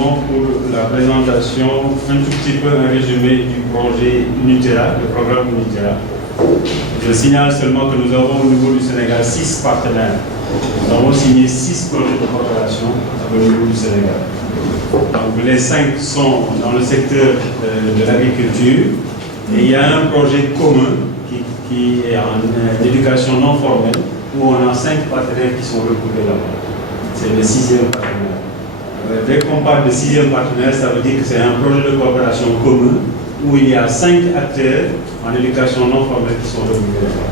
simplement pour la présentation, un tout petit peu un résumé du projet Unitera, le programme Unitera. Je signale seulement que nous avons au niveau du Sénégal 6 partenaires. Nous avons signé 6 projets de coopération au niveau du Sénégal. Donc les 5 sont dans le secteur de l'agriculture et il y a un projet commun qui est en éducation non formelle où on a 5 partenaires qui sont regroupés là-bas. C'est le 6e partenaire. Dès qu'on parle de 6e partenaire, ça veut dire que c'est un projet de coopération commun où il y a 5 acteurs en éducation non formelle qui sont regroupés là-bas.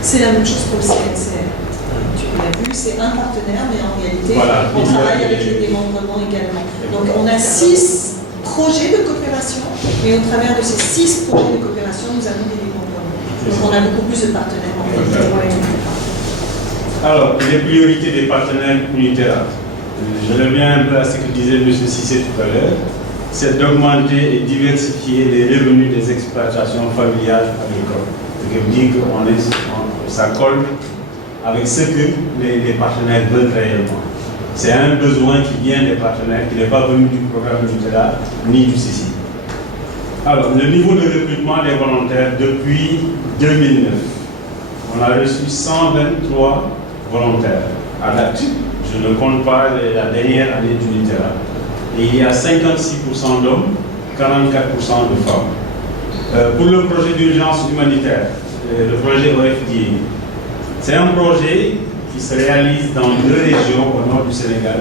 C'est la même chose pour le CNCR. Tu l'as vu, c'est un partenaire, mais en réalité, voilà, on travaille avec les démembrements également. Donc on a 6 projets de coopération, mais au travers de ces 6 projets de coopération, nous avons des démembrements. Donc on a beaucoup plus de partenaires en réalité. Alors, les priorités des partenaires unitaires. Je reviens un peu à ce que disait M. Cissé tout à l'heure, c'est d'augmenter et diversifier les revenus des exploitations familiales agricoles. Ce qui veut dire que ça colle avec ce que les partenaires veulent réellement. C'est un besoin qui vient des partenaires, qui n'est pas venu du programme Unitera ni du CICI. Alors, le niveau de recrutement des volontaires depuis 2009, on a reçu 123 volontaires à date. Je ne compte pas la dernière année d'Unitera. Et il y a 56% d'hommes, 44% de femmes. Pour le projet d'urgence humanitaire, le projet OFDI, c'est un projet qui se réalise dans 2 régions au nord du Sénégal,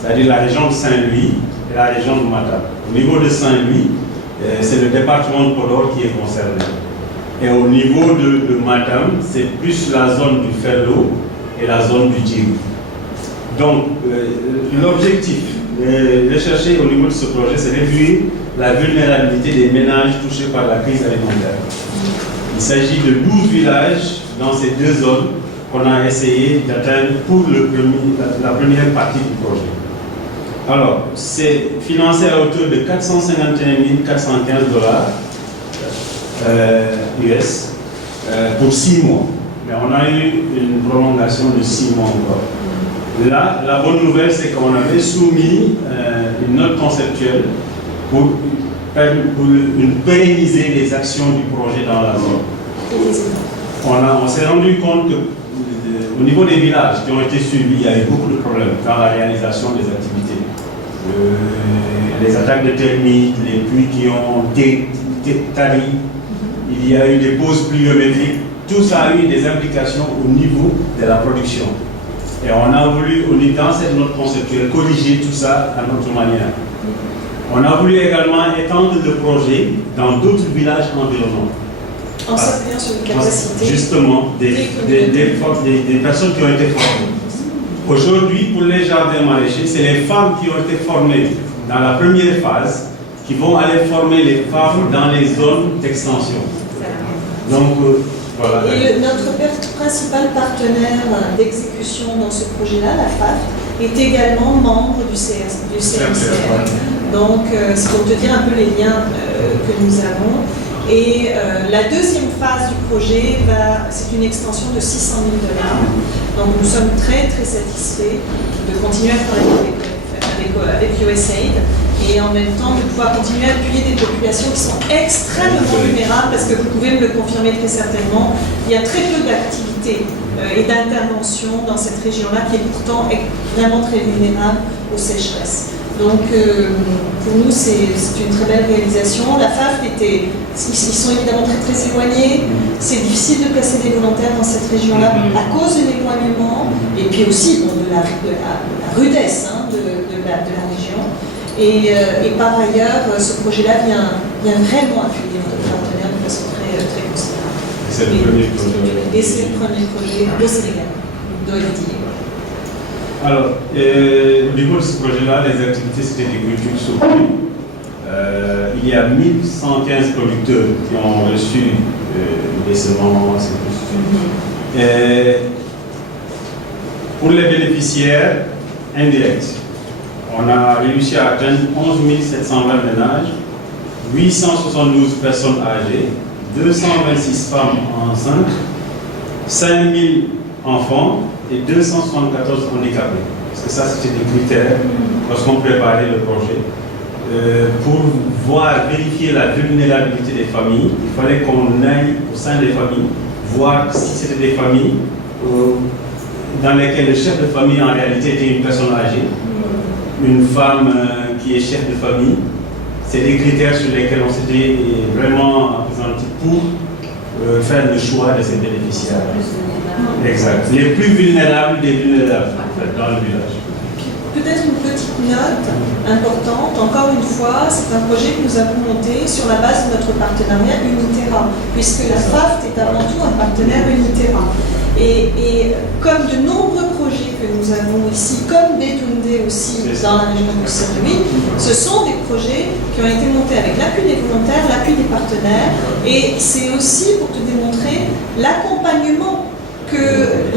c'est-à-dire la région de Saint-Louis et la région de Matam. Au niveau de Saint-Louis, c'est le département de Podor qui est concerné. Et au niveau de Matam, c'est plus la zone du Ferlo et la zone du Djibouti. Donc, l'objectif recherché au niveau de ce projet, c'est réduire la vulnérabilité des ménages touchés par la crise alimentaire. Il s'agit de 12 villages dans ces 2 zones qu'on a essayé d'atteindre pour la première partie du projet. Alors, c'est financé à hauteur de 451 415 $ US pour 6 mois. Mais on a eu une prolongation de 6 mois encore. Là, la bonne nouvelle, c'est qu'on avait soumis une note conceptuelle pour pérenniser les actions du projet dans la zone. On s'est rendu compte qu'au niveau des villages qui ont été suivis, il y a eu beaucoup de problèmes dans la réalisation des activités. Les attaques de termites, les pluies qui ont tari, il y a eu des pauses pluviométriques, tout ça a eu des implications au niveau de la production. Et on a voulu, dans cette note conceptuelle, corriger tout ça à notre manière. On a voulu également étendre le projet dans d'autres villages environnants. En s'appuyant sur une capacité. Justement, des personnes qui ont été formées. Aujourd'hui, pour les jardins maraîchers, c'est les femmes qui ont été formées dans la première phase qui vont aller former les femmes dans les zones d'extension. Donc, voilà. Et notre principal partenaire d'exécution dans ce projet-là, la FAF, est également membre du CNCR. Donc, c'est pour te dire un peu les liens que nous avons. Et la deuxième phase du projet, c'est une extension de 600 000 $. Donc, nous sommes très très satisfaits de continuer à travailler avec USAID et en même temps de pouvoir continuer à appuyer des populations qui sont extrêmement vulnérables parce que vous pouvez me le confirmer très certainement, il y a très peu d'activités et d'interventions dans cette région-là qui est pourtant vraiment très vulnérable aux sécheresses. Donc pour nous c'est une très belle réalisation. La FAF ils sont évidemment très très éloignés, c'est difficile de placer des volontaires dans cette région-là à cause de l'éloignement et puis aussi de la rudesse de la région. Et par ailleurs, ce projet-là vient vraiment appuyer notre partenaire de façon très, très considérable. C'est le premier projet. Et c'est le premier projet au Sénégal, d'OFDI. Alors, au niveau de ce projet-là, les activités, c'était des cultures soutenues. Il y a 1115 producteurs qui ont reçu des semences et tout. Pour les bénéficiaires indirects, on a réussi à atteindre 11 720 ménages, 872 personnes âgées, 226 femmes enceintes, 5000 enfants, et 274 handicapés. Parce que ça, c'était des critères lorsqu'on préparait le projet. Pour vérifier la vulnérabilité des familles, il fallait qu'on aille au sein des familles, voir si c'était des familles dans lesquelles le chef de famille en réalité était une personne âgée, une femme qui est chef de famille. C'est des critères sur lesquels on s'était vraiment présenté pour faire le choix de ces bénéficiaires. Exact. Les plus vulnérables des vulnérables dans le village. Peut-être une petite note importante, encore une fois, c'est un projet que nous avons monté sur la base de notre partenariat Uniterra, puisque la FAFT est avant tout un partenaire Uniterra. Et comme de nombreux projets que nous avons ici, comme Bédoundé aussi dans la région de Saint-Louis, ce sont des projets qui ont été montés avec l'appui des volontaires, l'appui des partenaires, et c'est aussi pour te démontrer l'accompagnement que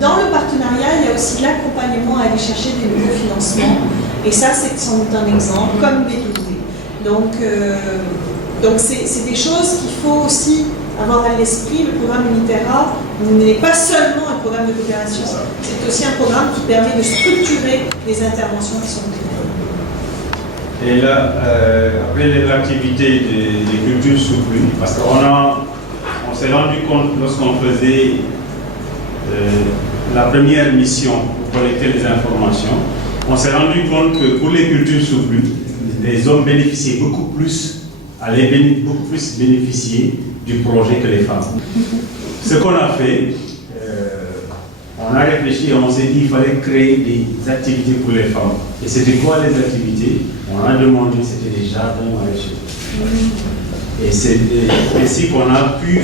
dans le partenariat, il y a aussi l'accompagnement à aller chercher des nouveaux financements. Et ça, c'est sans doute un exemple, comme Bédoundé. Donc c'est des choses qu'il faut aussi avoir à l'esprit. Le programme Uniterra n'est pas seulement un programme de coopération, c'est aussi un programme qui permet de structurer les interventions qui sont prises. Et là, après l'activité des cultures soutenues, parce qu'on s'est rendu compte lorsqu'on faisait la première mission pour collecter les informations, on s'est rendu compte que pour les cultures soutenues, les hommes bénéficiaient beaucoup plus bénéficier du projet que les femmes. Ce qu'on a fait, on a réfléchi et on s'est dit qu'il fallait créer des activités pour les femmes. Et c'était quoi les activités? On a demandé, c'était des jardins maraîchers. Et c'est ainsi qu'on a pu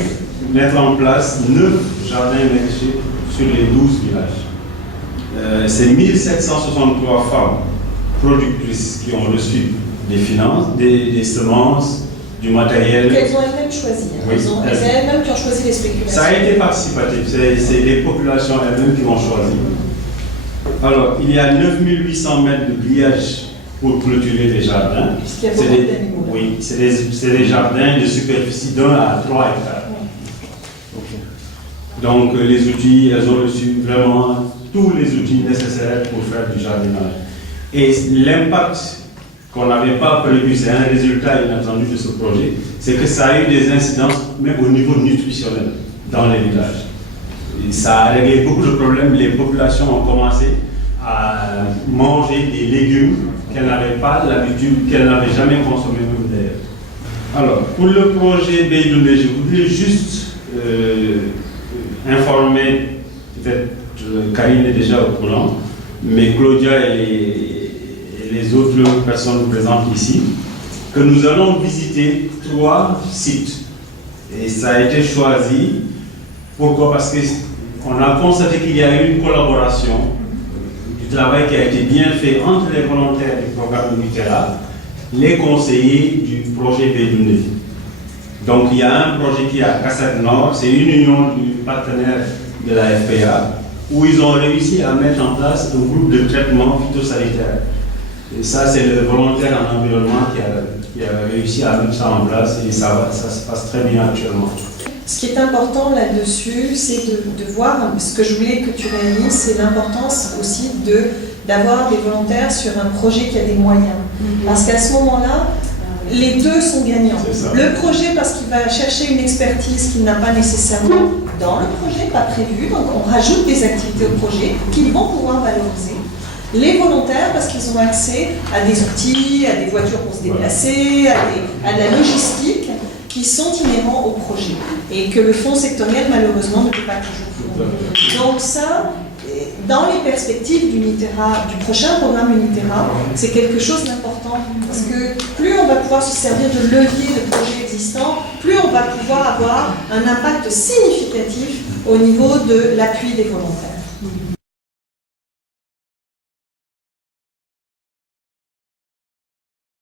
mettre en place 9 jardins maraîchers sur les 12 villages. C'est 1763 femmes productrices qui ont reçu des finances, des semences, du matériel. Qu'elles ont elles-mêmes choisi. Oui, c'est elles-mêmes qui ont choisi les spéculations. Ça a été participatif, c'est les populations elles-mêmes qui ont choisi. Alors, il y a 9800 mètres de grillage pour clôturer les jardins. Puisqu'il y a beaucoup d'animaux. Oui, c'est des jardins de superficie d'1 à 3 hectares. Donc, les outils, elles ont reçu vraiment tous les outils nécessaires pour faire du jardinage. Et l'impact qu'on n'avait pas prévu, c'est un résultat inattendu de ce projet, c'est que ça a eu des incidences même au niveau nutritionnel dans les villages. Et ça a réglé beaucoup de problèmes. Les populations ont commencé à manger des légumes qu'elles n'avaient pas l'habitude, qu'elles n'avaient jamais consommé même d'ailleurs. Alors, pour le projet Bédoundé, je voudrais juste informer, peut-être Karine est déjà au courant, mais Claudia et les autres personnes présentes ici, que nous allons visiter 3 sites. Et ça a été choisi. Pourquoi? Parce qu'on a constaté qu'il y a eu une collaboration, du travail qui a été bien fait entre les volontaires du programme Uniterra, les conseillers du projet Bédoundé. Donc il y a un projet qui est à Cassette Nord, c'est une union du partenaire de la FPA, où ils ont réussi à mettre en place un groupe de traitement phytosanitaire. Et ça, c'est le volontaire en environnement qui a réussi à mettre ça en place et ça se passe très bien actuellement. Ce qui est important là-dessus, c'est de voir, ce que je voulais que tu réalises, c'est l'importance aussi d'avoir des volontaires sur un projet qui a des moyens. Parce qu'à ce moment-là, les deux sont gagnants. Le projet, parce qu'il va chercher une expertise qu'il n'a pas nécessairement dans le projet, pas prévu, donc on rajoute des activités au projet qu'ils vont pouvoir valoriser. Les volontaires, parce qu'ils ont accès à des outils, à des voitures pour se déplacer, à de la logistique qui sont inhérents au projet et que le fonds sectoriel, malheureusement, ne peut pas toujours fournir. Donc ça, dans les perspectives du prochain programme Uniterra, c'est quelque chose d'important parce que plus on va pouvoir se servir de leviers de projets existants, plus on va pouvoir avoir un impact significatif au niveau de l'appui des volontaires.